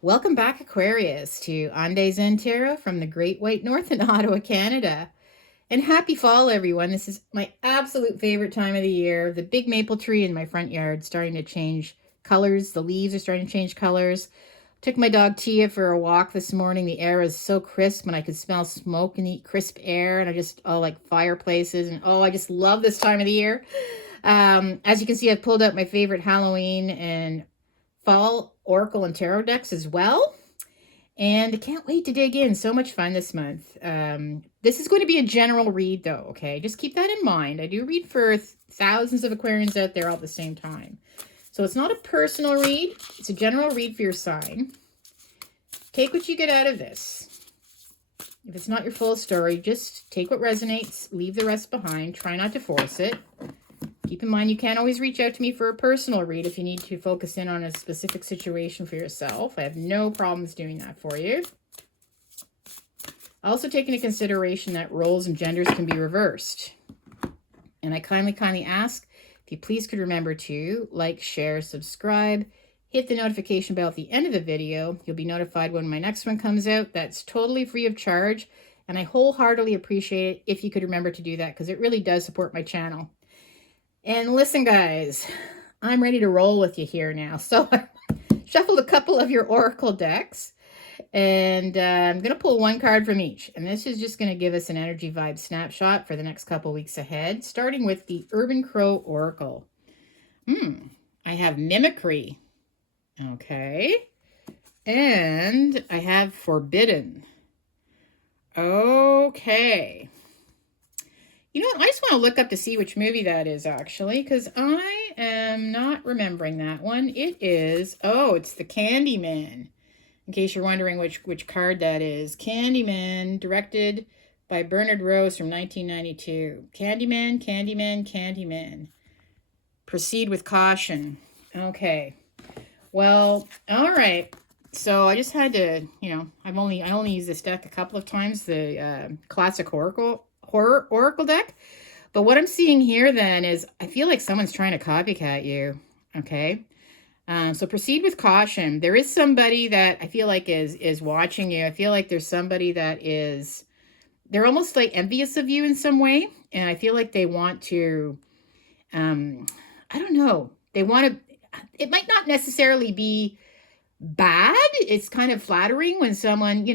Welcome back, Aquarius, to Ande Zen Tarot from the Great White North in Ottawa, Canada. And happy fall, everyone. This is my absolute favorite time of the year. The big maple tree in my front yard starting to change colors. The leaves are starting to change colors. Took my dog Tia for a walk this morning. The air was so crisp and I could smell smoke and eat crisp air. And like fireplaces. And I just love this time of the year. As you can see, I've pulled out my favorite Halloween and fall oracle and tarot decks as well. And I can't wait to dig in. So much fun this month. This is going to be a general read, though, okay? Just keep that in mind. I do read for thousands of Aquarians out there all at the same time. So it's not a personal read. It's a general read for your sign. Take what you get out of this. If it's not your full story, just take what resonates. Leave the rest behind. Try not to force it. Keep in mind, you can't always reach out to me for a personal read if you need to focus in on a specific situation for yourself. I have no problems doing that for you. Also take into consideration that roles and genders can be reversed. And I kindly ask if you please could remember to like, share, subscribe, hit the notification bell at the end of the video. You'll be notified when my next one comes out. That's totally free of charge. And I wholeheartedly appreciate it if you could remember to do that because it really does support my channel. And listen, guys, I'm ready to roll with you here now. So I shuffled a couple of your oracle decks, and I'm going to pull one card from each. And this is just going to give us an energy vibe snapshot for the next couple weeks ahead, starting with the Urban Crow Oracle. I have Mimicry. Okay. And I have Forbidden. Okay. You know what? I just want to look up to see which movie that is, actually, because I am not remembering that one. It is, it's the Candyman, in case you're wondering which card that is. Candyman, directed by Bernard Rose from 1992. Candyman, Candyman, Candyman. Proceed with caution. Okay. Well, all right. So I just had to, I only used this deck a couple of times, the classic Oracle deck. But what I'm seeing here then is I feel like someone's trying to copycat you. Okay. So proceed with caution. There is somebody that I feel like is watching you. I feel like there's somebody that they're almost like envious of you in some way. And I feel like they want to, I don't know. It might not necessarily be bad. It's kind of flattering when someone,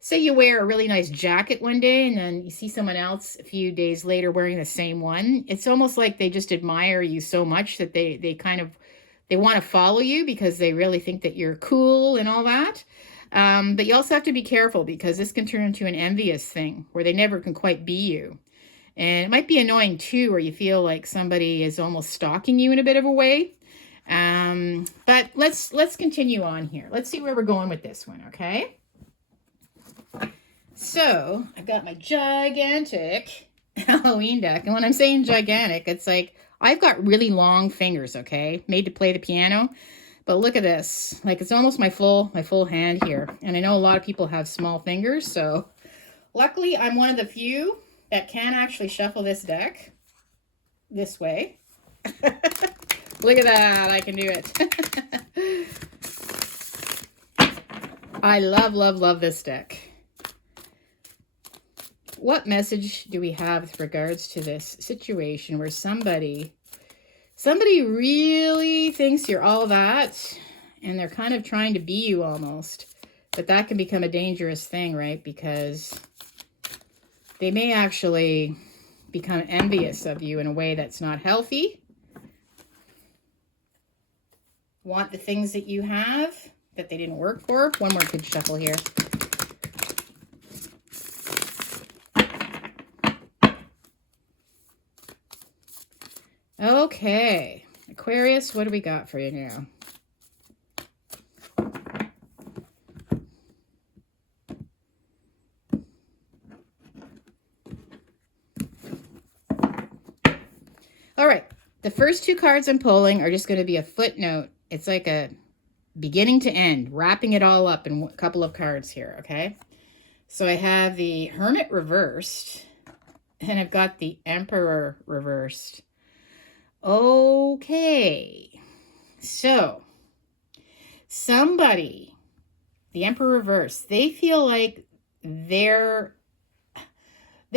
say you wear a really nice jacket one day and then you see someone else a few days later wearing the same one. It's almost like they just admire you so much that they want to follow you because they really think that you're cool and all that. But you also have to be careful because this can turn into an envious thing where they never can quite be you. And it might be annoying too, where you feel like somebody is almost stalking you in a bit of a way. But let's continue on here. Let's see where we're going with this one, okay? So I've got my gigantic Halloween deck. And when I'm saying gigantic, it's like I've got really long fingers, okay? Made to play the piano. But look at this. Like it's almost my full hand here. And I know a lot of people have small fingers, so luckily I'm one of the few that can actually shuffle this deck this way. Look at that. I can do it. I love this deck. What message do we have with regards to this situation where somebody really thinks you're all that and they're kind of trying to be you almost, but that can become a dangerous thing, right? Because they may actually become envious of you in a way that's not healthy. Want the things that you have that they didn't work for. One more good shuffle here. Okay, Aquarius, what do we got for you now? All right, the first two cards I'm pulling are just going to be a footnote. It's like a beginning to end, wrapping it all up in a couple of cards here, okay? So I have the Hermit reversed, and I've got the Emperor reversed. Okay, so somebody the Emperor reverse. They feel like they're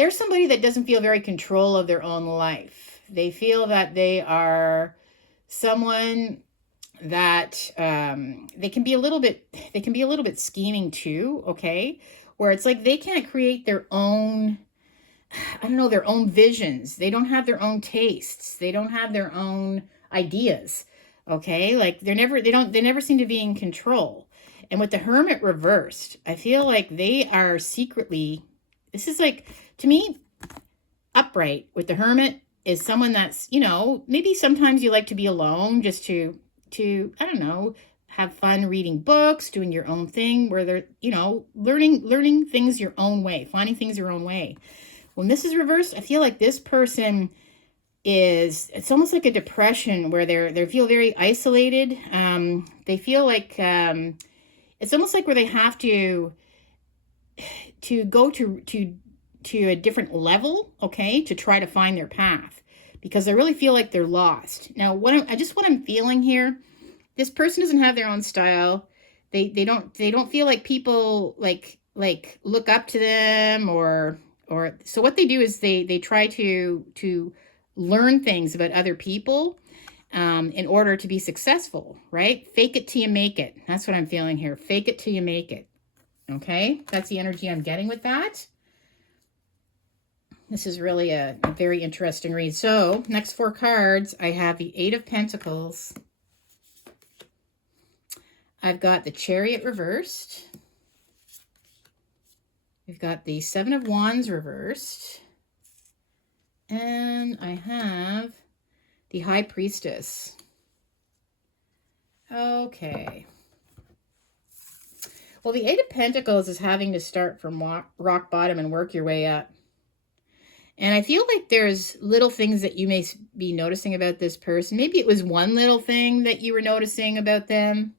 somebody that doesn't feel very control of their own life. They feel that they are someone that they can be a little bit scheming too, okay? Where it's like they can't create their own, I don't know, their own visions. They don't have their own tastes. They don't have their own ideas. Okay? Like they never seem to be in control. And with the Hermit reversed, I feel like they are secretly, this is like, to me, upright with the Hermit is someone that's, you know, maybe sometimes you like to be alone just to I don't know, have fun reading books, doing your own thing, where they're, you know, learning things your own way, finding things your own way. When this is reversed, I feel like this person is, it's almost like a depression where they feel very isolated. They feel like it's almost like where they have to go to a different level, okay, to try to find their path, because they really feel like they're lost. Now, what I'm feeling here, this person doesn't have their own style. They don't feel like people like look up to them, or so what they do is they try to learn things about other people in order to be successful, right? Fake it till you make it. That's what I'm feeling here. Fake it till you make it. Okay, that's the energy I'm getting with that. This is really a very interesting read. So, next 4 cards, I have the 8 of Pentacles. I've got the Chariot reversed. We've got the 7 of Wands reversed. And I have the High Priestess. Okay. Well, the 8 of Pentacles is having to start from rock bottom and work your way up. And I feel like there's little things that you may be noticing about this person. Maybe it was one little thing that you were noticing about them.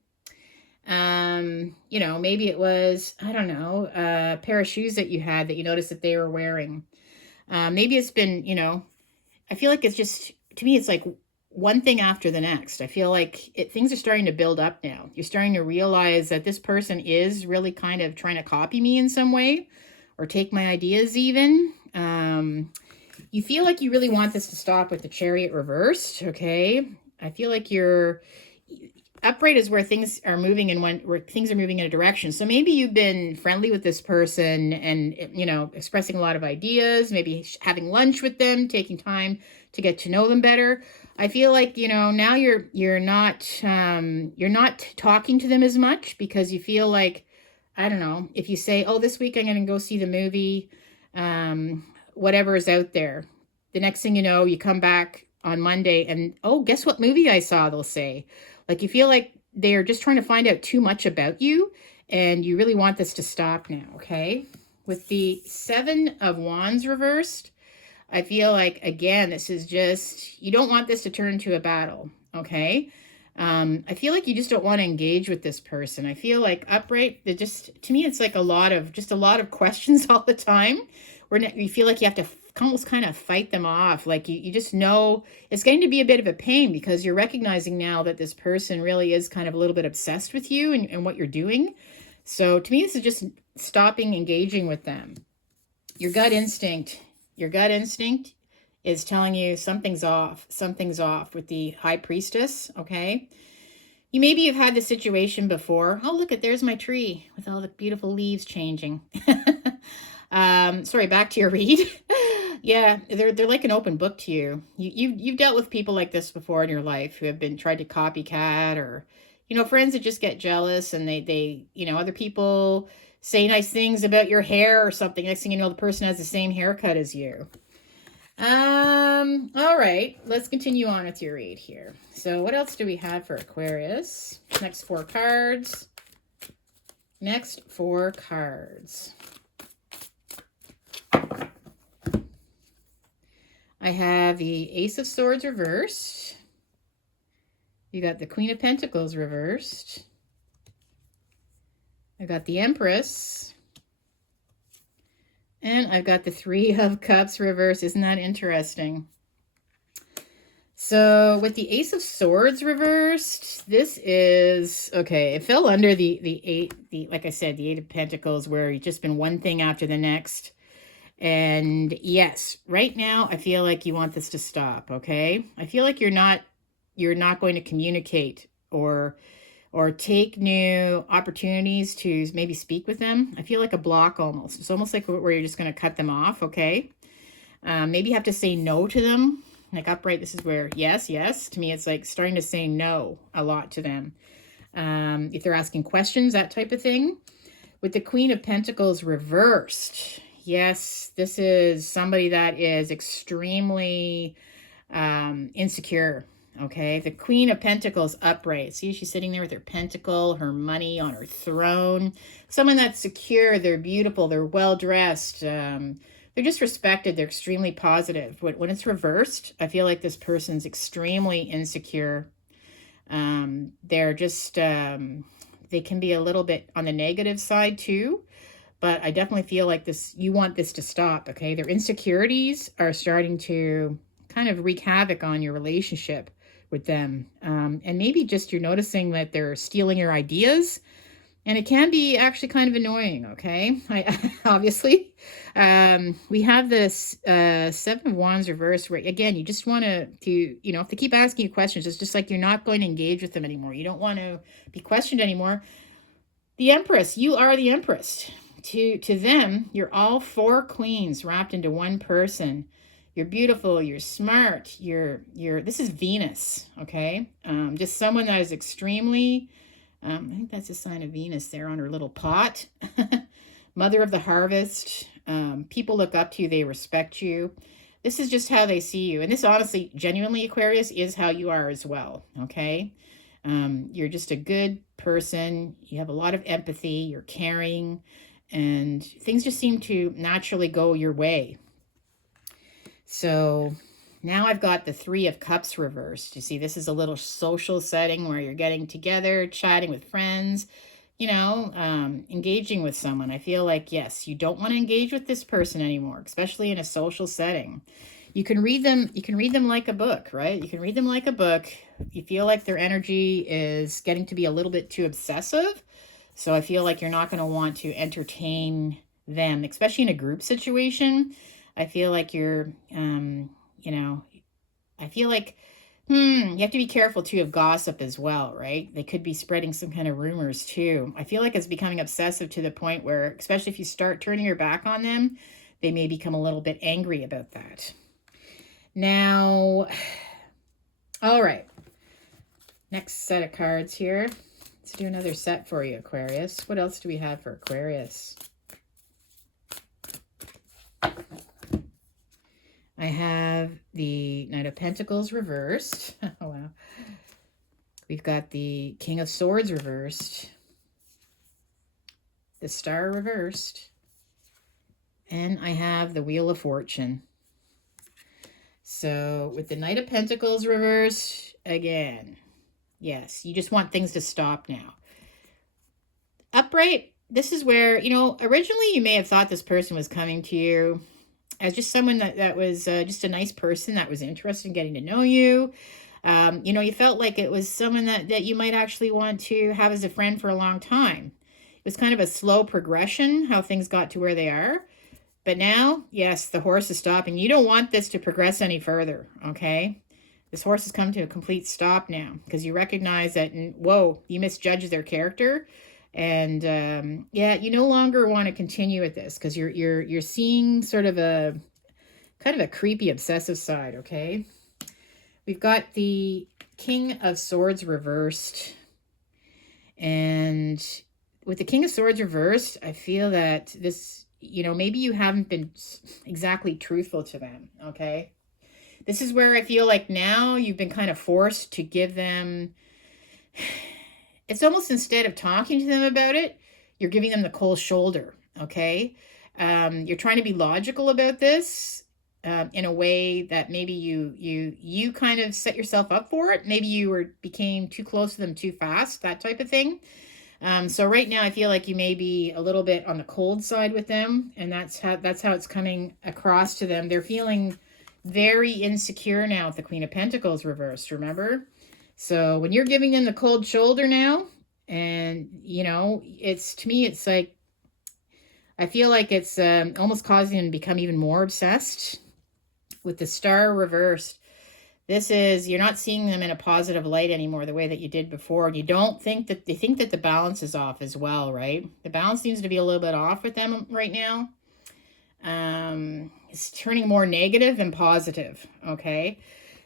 You know, maybe it was, I don't know, a pair of shoes that you had that you noticed that they were wearing. Maybe it's been, you know, I feel like it's just, to me, it's like one thing after the next. I feel like things are starting to build up now. You're starting to realize that this person is really kind of trying to copy me in some way, or take my ideas even. You feel like you really want this to stop with the Chariot reversed, okay? I feel like you're upright is where things are moving in a direction. So maybe you've been friendly with this person and, you know, expressing a lot of ideas, maybe having lunch with them, taking time to get to know them better. I feel like, you know, now you're not talking to them as much, because you feel like, I don't know, if you say, oh, this week I'm going to go see the movie, whatever is out there. The next thing you know, you come back on Monday and, oh, guess what movie I saw, they'll say. Like, you feel like they're just trying to find out too much about you, and you really want this to stop now, okay? With the 7 of Wands reversed, I feel like, again, this is just, you don't want this to turn into a battle, okay? I feel like you just don't want to engage with this person. I feel like upright, to me, it's like a lot of questions all the time. You feel like you have to almost kind of fight them off. Like you just know it's going to be a bit of a pain, because you're recognizing now that this person really is kind of a little bit obsessed with you and what you're doing. So to me, this is just stopping engaging with them. Your gut instinct is telling you something's off with the High Priestess, okay? You've had this situation before. Oh, look, there's my tree with all the beautiful leaves changing. Sorry, back to your read. Yeah, they're like an open book to you. You've dealt with people like this before in your life who have been tried to copycat, or, you know, friends that just get jealous, and they you know, other people say nice things about your hair or something. Next thing you know, the person has the same haircut as you. All right, let's continue on with your read here. So what else do we have for Aquarius? Next 4 cards. Next 4 cards. I have the Ace of Swords reversed. You got the Queen of Pentacles reversed. I got the Empress. And I've got the 3 of Cups reversed. Isn't that interesting? So with the Ace of Swords reversed, this is okay. It fell under the eight, like I said, the Eight of Pentacles, where you've just been one thing after the next. And yes, right now I feel like you want this to stop. Okay, I feel like you're not going to communicate or take new opportunities to maybe speak with them. I feel like a block almost. It's almost like where you're just going to cut them off. Okay, maybe you have to say no to them. Like upright, this is where yes, yes. To me, it's like starting to say no a lot to them. If they're asking questions, that type of thing. With the Queen of Pentacles reversed, yes, this is somebody that is extremely insecure. Okay, the Queen of Pentacles upright. See, she's sitting there with her pentacle, her money on her throne. Someone that's secure, they're beautiful, they're well-dressed. They're just respected. They're extremely positive. When it's reversed, I feel like this person's extremely insecure. They're just, they can be a little bit on the negative side too. But I definitely feel like this, you want this to stop, okay? Their insecurities are starting to kind of wreak havoc on your relationship with them. And maybe just you're noticing that they're stealing your ideas. And it can be actually kind of annoying, okay? Obviously. We have this Seven of Wands reverse where, again, you just want to, you know, if they keep asking you questions, it's just like you're not going to engage with them anymore. You don't want to be questioned anymore. The Empress, you are the Empress. To them, you're all four queens wrapped into one person. You're beautiful, you're smart, this is Venus, okay? Just someone that is extremely, I think that's a sign of Venus there on her little pot. Mother of the harvest. People look up to you, they respect you. This is just how they see you. And this honestly, genuinely, Aquarius, is how you are as well, okay? You're just a good person. You have a lot of empathy. You're caring. And things just seem to naturally go your way. So now I've got the Three of Cups reversed. You see, this is a little social setting where you're getting together, chatting with friends, you know, engaging with someone. I feel like, yes, you don't want to engage with this person anymore, especially in a social setting. You can read them like a book, right? You can read them like a book. You feel like their energy is getting to be a little bit too obsessive. So I feel like you're not going to want to entertain them, especially in a group situation. I feel like you're, you know, I feel like, you have to be careful too of gossip as well, right? They could be spreading some kind of rumors too. I feel like it's becoming obsessive to the point where, especially if you start turning your back on them, they may become a little bit angry about that. Now, all right. Next set of cards here. Let's do another set for you, Aquarius. What else do we have for Aquarius? I have the Knight of Pentacles reversed. Oh, wow. We've got the King of Swords reversed. The Star reversed. And I have the Wheel of Fortune. So with the Knight of Pentacles reversed, again, yes, you just want things to stop now. Upright, this is where, you know, originally you may have thought this person was coming to you as just someone that was just a nice person that was interested in getting to know you. You know, you felt like it was someone that you might actually want to have as a friend for a long time. It was kind of a slow progression, how things got to where they are. But now, yes, the horse is stopping. You don't want this to progress any further, okay? This horse has come to a complete stop now because you recognize that, whoa, you misjudged their character. And yeah, you no longer want to continue with this because you're seeing sort of a kind of a creepy, obsessive side, okay? We've got the King of Swords reversed. And with the King of Swords reversed, I feel that this, you know, maybe you haven't been exactly truthful to them, okay? This is where I feel like now you've been kind of forced to give them, it's almost instead of talking to them about it, you're giving them the cold shoulder, okay? You're trying to be logical about this in a way that maybe you kind of set yourself up for it. Maybe you became too close to them too fast, that type of thing. So right now I feel like you may be a little bit on the cold side with them, and that's how it's coming across to them. They're feeling very insecure now with the Queen of Pentacles reversed, remember? So when you're giving them the cold shoulder now, and, you know, it's, to me, it's like, I feel like it's almost causing them to become even more obsessed with the Star reversed. This is, you're not seeing them in a positive light anymore the way that you did before. And you don't think that, they think that the balance is off as well, right? The balance seems to be a little bit off with them right now. It's turning more negative than positive, okay?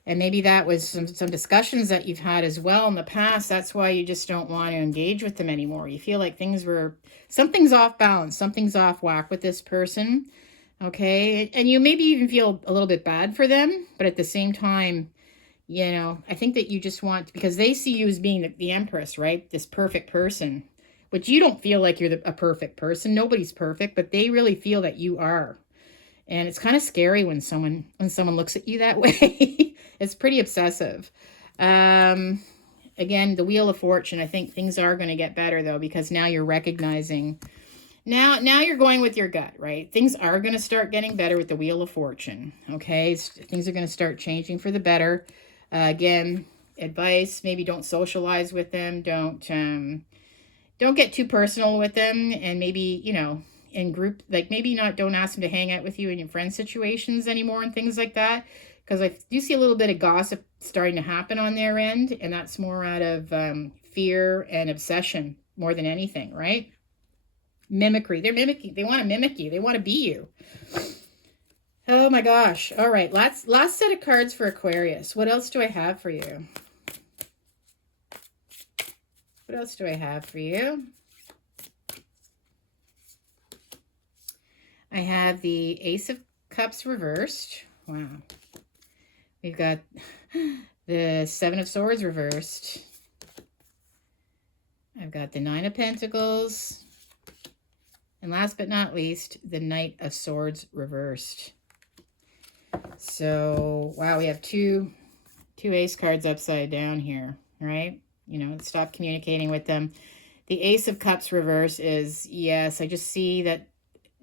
And maybe that was some discussions that you've had as well in the past. That's why you just don't want to engage with them anymore. You feel like something's off balance, something's off whack with this person, okay? And you maybe even feel a little bit bad for them, but at the same time, you know, I think that you just want, because they see you as being the Empress, right? This perfect person, which you don't feel like you're a perfect person. Nobody's perfect, but they really feel that you are. And it's kind of scary when someone looks at you that way. It's pretty obsessive. Again, the Wheel of Fortune, I think things are going to get better, though, because now you're recognizing, now you're going with your gut, right? Things are going to start getting better with the Wheel of Fortune, okay? Things are going to start changing for the better. Again, advice, maybe don't socialize with them. Don't get too personal with them, and maybe, you know, in group, like maybe don't ask them to hang out with you in your friend situations anymore and things like that, because I do see a little bit of gossip starting to happen on their end, and that's more out of fear and obsession more than anything, right? Mimicry. They're mimicking. They want to mimic you. They want to be you. Oh my gosh. All right, last set of cards for Aquarius. What else do I have for you? What else do I have for you? I have the Ace of Cups reversed. Wow. We've got the Seven of Swords reversed. I've got the Nine of Pentacles. And last but not least, the Knight of Swords reversed. So, wow, we have two ace cards upside down here, right? You know, stop communicating with them. The Ace of Cups reverse is, yes, I just see that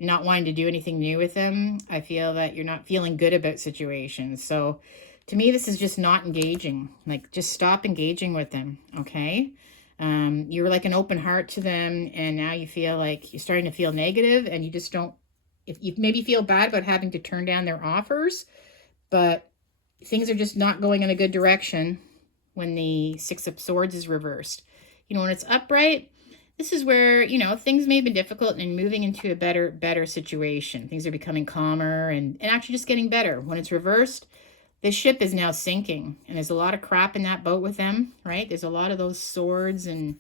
not wanting to do anything new with them. I feel that you're not feeling good about situations. So to me, this is just not engaging. Like, just stop engaging with them, okay? You were like an open heart to them, and now you feel like you're starting to feel negative, and you just don't, if you maybe feel bad about having to turn down their offers, but things are just not going in a good direction when the Six of Swords is reversed. You know, when it's upright, this is where, you know, things may have been difficult and moving into a better situation. Things are becoming calmer and actually just getting better. When it's reversed, this ship is now sinking, and there's a lot of crap in that boat with them, right? There's a lot of those swords and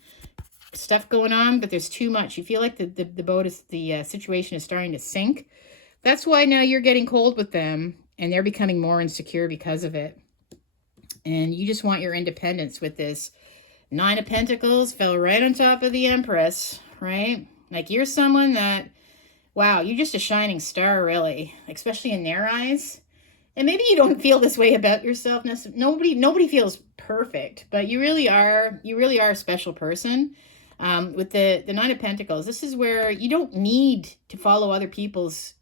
stuff going on, but there's too much. You feel like the boat is, the situation is starting to sink. That's why now you're getting cold with them, and they're becoming more insecure because of it. And you just want your independence with this. Nine of Pentacles fell right on top of the Empress, right? Like, you're someone that, wow, you're just a shining star, really, especially in their eyes. And maybe you don't feel this way about yourself. Nobody feels perfect, but you really are a special person. With the Nine of Pentacles, this is where you don't need to follow other people's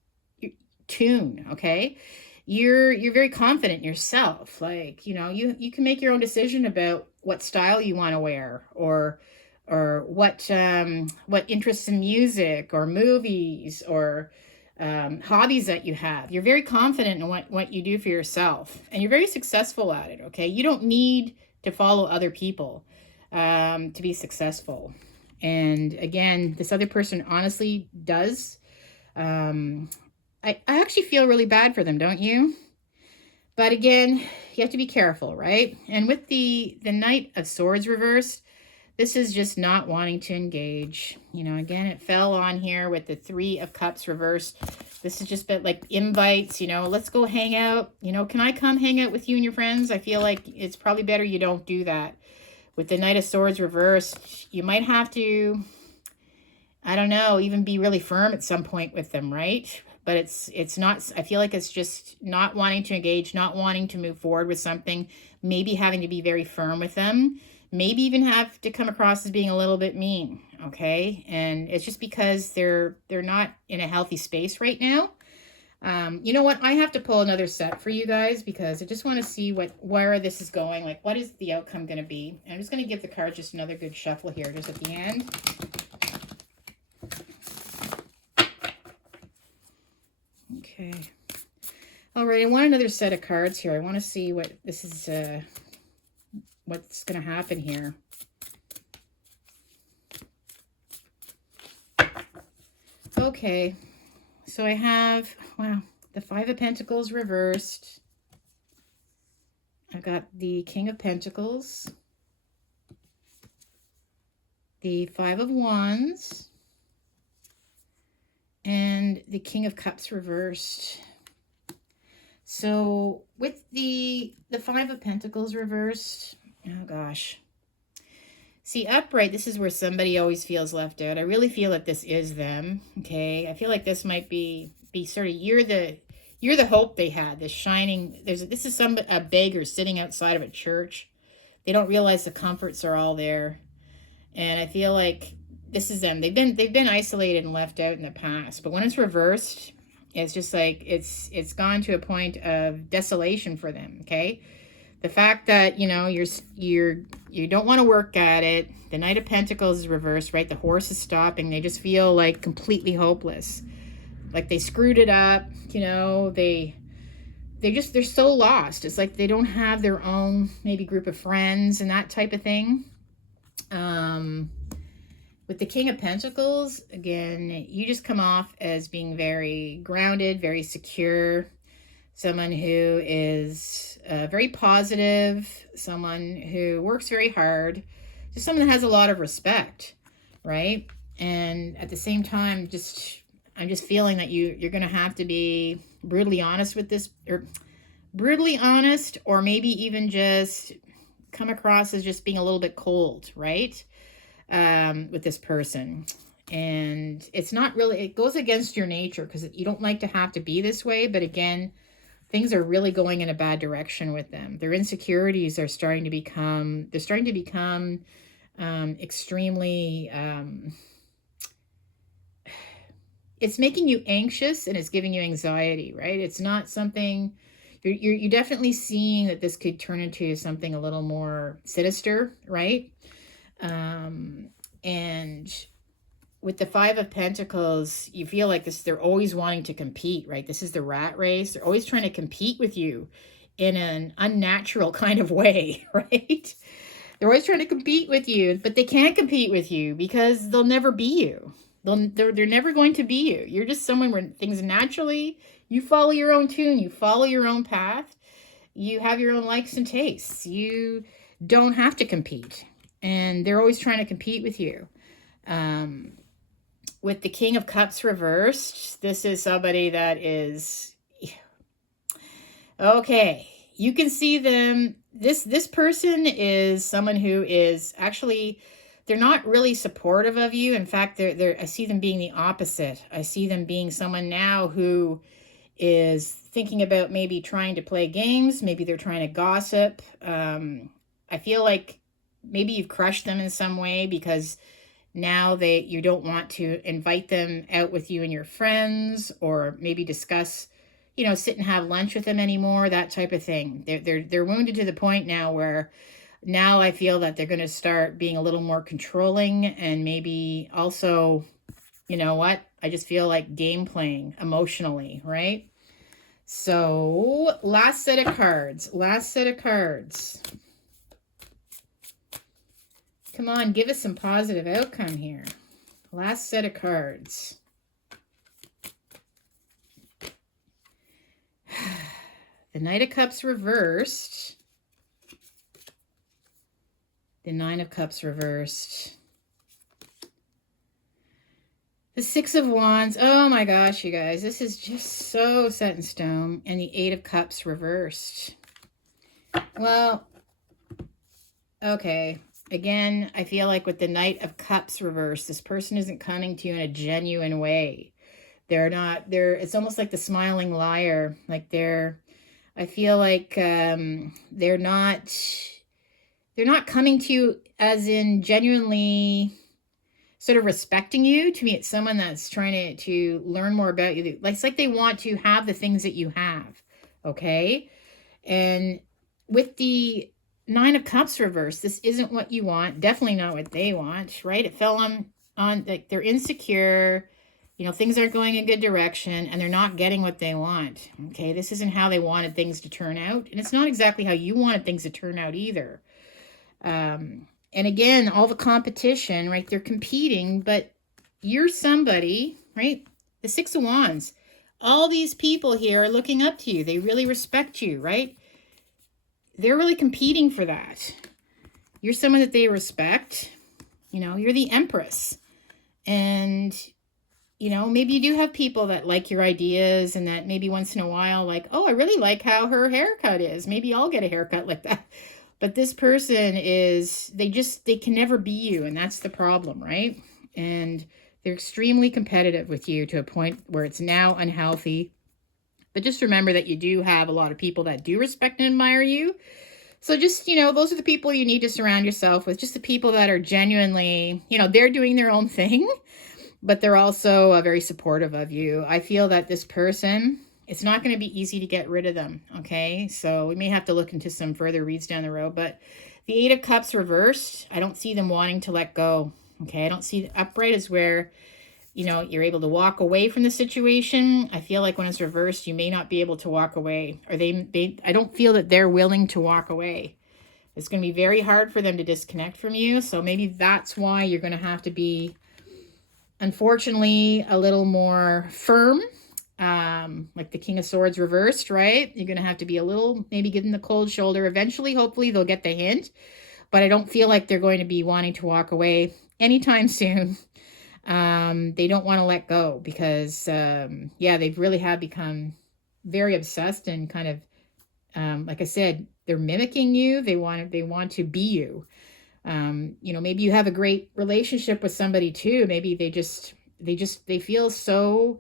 tune, okay? You're very confident in yourself. Like, you know, you can make your own decision about what style you want to wear, or what interests in music or movies or hobbies that you have. You're very confident in what you do for yourself, and you're very successful at it, okay? You don't need to follow other people to be successful. And again, this other person honestly does. I actually feel really bad for them, don't you? But again, you have to be careful, right? And with the Knight of Swords reversed, this is just not wanting to engage. You know, again, it fell on here with the Three of Cups reversed. This is just like invites, you know, let's go hang out. You know, can I come hang out with you and your friends? I feel like it's probably better you don't do that. With the Knight of Swords reversed, you might have to, I don't know, even be really firm at some point with them, right? But it's not, I feel like it's just not wanting to engage, not wanting to move forward with something, maybe having to be very firm with them, maybe even have to come across as being a little bit mean, okay? And it's just because they're not in a healthy space right now. You know what? I have to pull another set for you guys because I just want to see where this is going. Like, what is the outcome going to be? And I'm just going to give the cards just another good shuffle here, just at the end. Okay. All right, I want another set of cards here. I want to see what this is, what's going to happen here. Okay, so I have, wow, the Five of Pentacles reversed. I've got the King of Pentacles, the Five of Wands, and the King of Cups reversed. So with the Five of Pentacles reversed, oh gosh. See, upright, this is where somebody always feels left out. I really feel that this is them, okay? I feel like this might be sort of, you're the hope they had, this shining, this is a beggar sitting outside of a church. They don't realize the comforts are all there. And I feel like this is them. They've been isolated and left out in the past. But when it's reversed, it's just like it's gone to a point of desolation for them, okay? The fact that, you know, you don't want to work at it. The Knight of Pentacles is reversed, right? The horse is stopping. They just feel like completely hopeless. Like they screwed it up, you know, they're so lost. It's like they don't have their own maybe group of friends and that type of thing. With the King of Pentacles, again, you just come off as being very grounded, very secure, someone who is very positive, someone who works very hard, just someone that has a lot of respect, right? And at the same time, I'm just feeling that you're going to have to be brutally honest with this, or brutally honest, or maybe even just come across as just being a little bit cold, right? With this person. And it's not really, it goes against your nature because you don't like to have to be this way. But again, things are really going in a bad direction with them. Their insecurities are starting to become, extremely, it's making you anxious and it's giving you anxiety, right? It's not something, you're definitely seeing that this could turn into something a little more sinister, right? And with the Five of Pentacles, you feel like this, they're always wanting to compete, right? This is the rat race. They're always trying to compete with you in an unnatural kind of way, right? They're always trying to compete with you, but they can't compete with you because they'll never be you. They're never going to be you. You're just someone where things naturally, you follow your own tune, you follow your own path, you have your own likes and tastes. You don't have to compete. And they're always trying to compete with you. With the King of Cups reversed, this is somebody that is, okay, you can see them. This person is someone who is actually, they're not really supportive of you. In fact, I see them being the opposite. I see them being someone now who is thinking about maybe trying to play games. Maybe they're trying to gossip. I feel like maybe you've crushed them in some way because now you don't want to invite them out with you and your friends, or maybe discuss, you know, sit and have lunch with them anymore, that type of thing. They're wounded to the point now where now I feel that they're going to start being a little more controlling, and maybe also, you know what, I just feel like game playing emotionally, right? So last set of cards. Come on, give us some positive outcome here. Last set of cards. The Knight of Cups reversed. The Nine of Cups reversed. The Six of Wands. Oh my gosh, you guys. This is just so set in stone. And the Eight of Cups reversed. Well, okay. Again, I feel like with the Knight of Cups reversed, this person isn't coming to you in a genuine way. It's almost like the smiling liar. Like I feel like they're not coming to you as in genuinely sort of respecting you. To me, it's someone that's trying to learn more about you. It's like they want to have the things that you have, okay? And with the Nine of Cups reversed, this isn't what you want. Definitely not what they want, right? It fell on like they're insecure. Things aren't going in a good direction, and they're not getting what they want. Okay, this isn't how they wanted things to turn out, and it's not exactly how you wanted things to turn out either. And again, all the competition, right? They're competing, but you're somebody, right? The Six of Wands. All these people here are looking up to you. They really respect you, right? They're really competing for that. You're someone that they respect. You're the Empress. And, maybe you do have people that like your ideas and that maybe once in a while, like, oh, I really like how her haircut is. Maybe I'll get a haircut like that. But this person they can never be you. And that's the problem, right? And they're extremely competitive with you to a point where it's now unhealthy. But just remember that you do have a lot of people that do respect and admire you. So just, those are the people you need to surround yourself with. Just the people that are genuinely, they're doing their own thing, but they're also very supportive of you. I feel that this person, it's not going to be easy to get rid of them, okay? So we may have to look into some further reads down the road. But the Eight of Cups reversed, I don't see them wanting to let go, okay? I don't see the upright as where, you're able to walk away from the situation. I feel like when it's reversed, you may not be able to walk away. Or I don't feel that they're willing to walk away. It's going to be very hard for them to disconnect from you. So maybe that's why you're going to have to be, unfortunately, a little more firm. Like the King of Swords reversed, right? You're going to have to be a little, maybe give them the cold shoulder. Eventually, hopefully, they'll get the hint. But I don't feel like they're going to be wanting to walk away anytime soon. They don't want to let go because, they really have become very obsessed and kind of, like I said, they're mimicking you. They want to be you. Maybe you have a great relationship with somebody too. Maybe they feel so,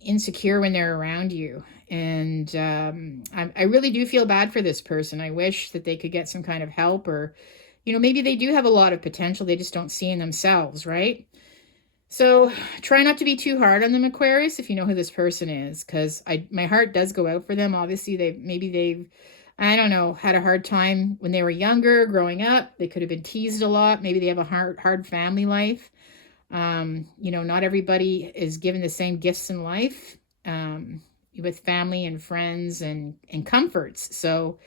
insecure when they're around you. And, I really do feel bad for this person. I wish that they could get some kind of help, or, maybe they do have a lot of potential. They just don't see in themselves, right? So try not to be too hard on them, Aquarius, if you know who this person is, because my heart does go out for them. Obviously, they've, I don't know, had a hard time when they were younger, growing up. They could have been teased a lot. Maybe they have a hard family life. Not everybody is given the same gifts in life, with family and friends and comforts. So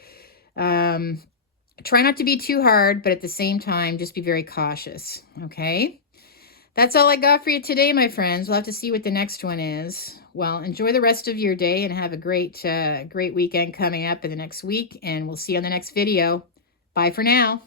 try not to be too hard, but at the same time, just be very cautious, okay? That's all I got for you today, my friends. We'll have to see what the next one is. Well, enjoy the rest of your day and have a great weekend coming up in the next week. And we'll see you on the next video. Bye for now.